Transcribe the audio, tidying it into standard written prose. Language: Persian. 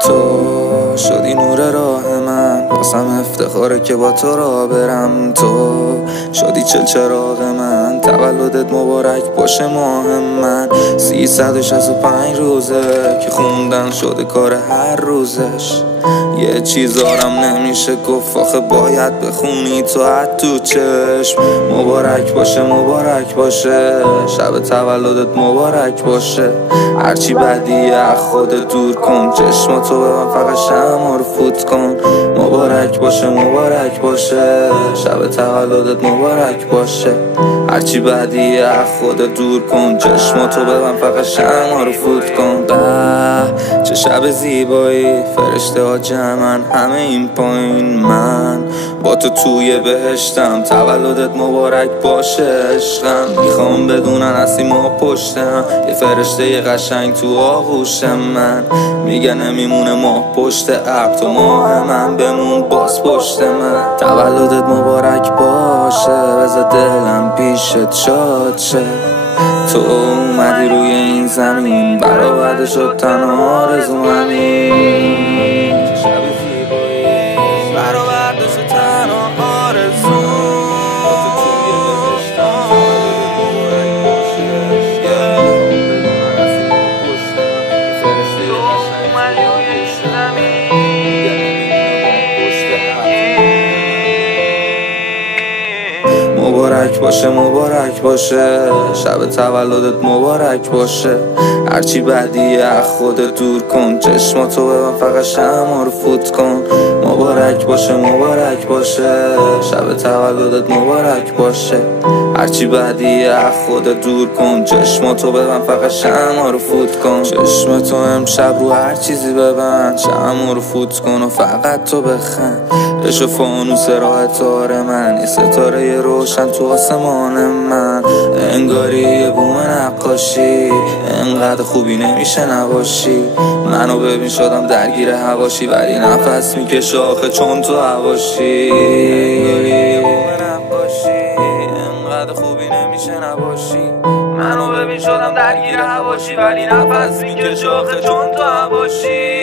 تو شدی نور راه من، واسم افتخاره که با تو را برم. تو شدی چراغ من، تولدت مبارک باشه ماه من. 365 روزه که خوندن شده کار هر روزش. یه چیزارم نمیشه گفت آخه باید بخونی تو حد تو چشم. مبارک باشه مبارک باشه، شب تولدت مبارک باشه. هرچی بدیه خودت دور کن، چشماتو به من فقط شمع رو فوت کن. مبارک باشه مبارک باشه، شب تولدت مبارک باشه. هرچی بدیه خودت دور کن، چشماتو به من فقط شمع رو فوت کن. چه شب زیبایی، فرشته ها جمعن همه این پایین. من با تو توی بهشتم، تولدت مبارک باشه عشقم. میخوام بدونن هستی ما پشتم، یه فرشته یه قشنگ تو آغوش من. میگه نمیمونه ماه پشت ابر، تو ماه من بمون باز پشت من. تولدت مبارک باشه، بذار دلم پیشت شاد شه. تو اومدی روی این زمین، برآورده شد تنها آرزوممی. شب زیبایی برآورده شد تنها آرزو. مبارک باشه مبارک باشه، شب تولدت مبارک باشه. هرچی بدیه خودت دور کن، چشماتو به من فقط شمع رو فوت کن. مبارک باشه مبارک باشه، شب تولدت مبارک باشه. هرچی بدیه خودت دور کن، چشماتو به من فقط شمع رو فوت کن. چشمتو امشب رو هر چیزی ببند، شمع رو فوت کن و فقط تو بخند. عشق فانوس راه تار من، یه ستاره روشن تو آسمان من. انگاری یه بوم نقاشی، انقدر خوبی نمیشه نباشی. منو ببین شدم درگیر هواشی، ولی نفس میکشه آخه چون تو هواشی. انگاری یه بوم نقاشی، انقدر خوبی نمیشه نباشی. منو ببین شدم درگیر هواشی، ولی نفس میکشه آخه چون تو هواشی.